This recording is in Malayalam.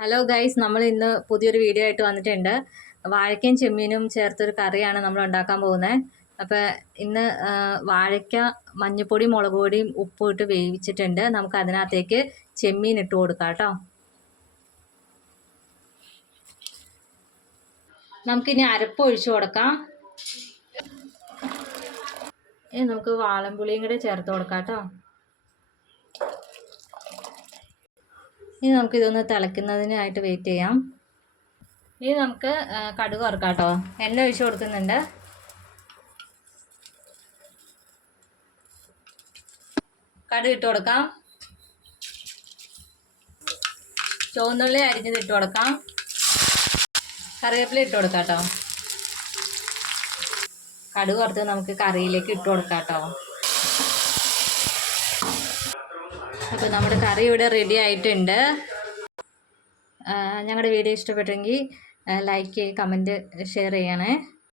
ഹലോ ഗൈസ് നമ്മൾ ഇന്ന് പുതിയൊരു വീഡിയോ ആയിട്ട് വന്നിട്ടുണ്ട്. വാഴയ്ക്കയും ചെമ്മീനും ചേർത്തൊരു കറിയാണ് നമ്മൾ ഉണ്ടാക്കാൻ പോകുന്നത്. അപ്പോൾ ഇന്ന് വാഴയ്ക്ക മഞ്ഞൾപ്പൊടി മുളക് പൊടിയും ഉപ്പും ഇട്ട് വേവിച്ചിട്ടുണ്ട്. നമുക്ക് അതിനകത്തേക്ക് ചെമ്മീൻ ഇട്ട് കൊടുക്കാം കേട്ടോ. നമുക്കിനി അരപ്പ് ഒഴിച്ചു കൊടുക്കാം. നമുക്ക് വാളൻപുളിയും കൂടെ ചേർത്ത് കൊടുക്കാം കേട്ടോ. ഇനി നമുക്ക് ഇതൊന്ന് തിളയ്ക്കുന്നതിനായിട്ട് വെയിറ്റ് ചെയ്യാം. ഇനി നമുക്ക് കടുക് വറുക്കാം കേട്ടോ. എണ്ണ ഒഴിച്ചു കൊടുക്കുന്നുണ്ട്. കടുക് ഇട്ട് കൊടുക്കാം. ചുവന്നുള്ളി അരിഞ്ഞത് ഇട്ട് കൊടുക്കാം. കറിവേപ്പില ഇട്ട് കൊടുക്കാം കേട്ടോ. കടുക് വറുത്ത് നമുക്ക് കറിയിലേക്ക് ഇട്ട് കൊടുക്കാം കേട്ടോ. അപ്പോൾ നമ്മുടെ കറി ഇവിടെ റെഡി ആയിട്ടുണ്ട്. ഞങ്ങളുടെ വീഡിയോ ഇഷ്ടപ്പെട്ടെങ്കിൽ ലൈക്ക് കമന്റ് ഷെയർ ചെയ്യണേ.